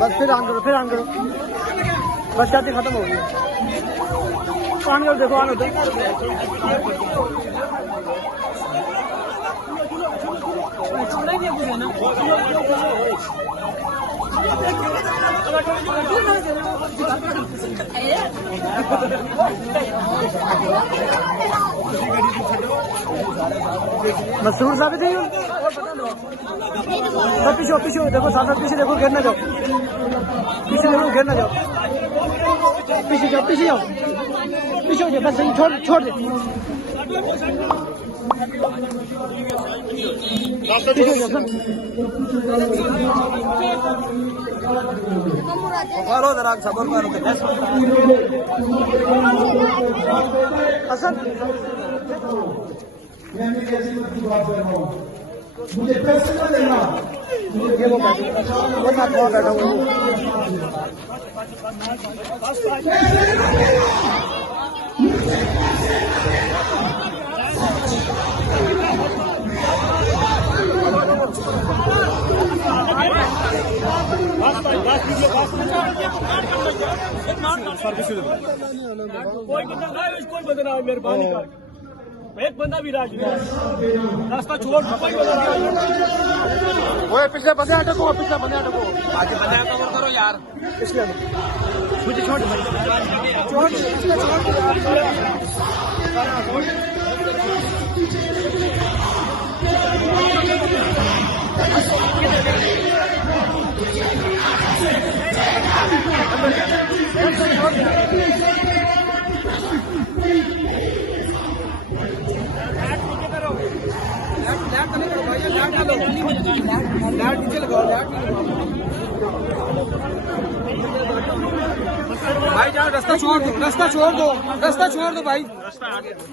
बस फिर ऑन करो, बस जाती खत्म हो गई। ऑन करो, देखो ऑन होता मसूर साहब थी पीछे पीछे देखो, साथ पीछे देखो, गिरना जाओ, पीछे देखो, गिरना जाओ, पीछे जाओ, पीछे जाओ, पीछे हो जाओ, बस छोड़ दे, पीछे हो जाओ। करो जरा सबर करो असल मुझे पैसे न देना, ये वो बैठा हूँ। कोई बंदा मेहरबानी कर, एक बंदा भी राज रास्ता छोड़, कोई पिछले बंदे अटको, पिछले बंदे अटको, आज बंदे कवर करो यार, पिछले मुझे छोड़ भाई जाओ, रास्ता छोड़ दो, रास्ता छोड़ दो, रास्ता छोड़ दो भाई, रास्ता आगे भाई।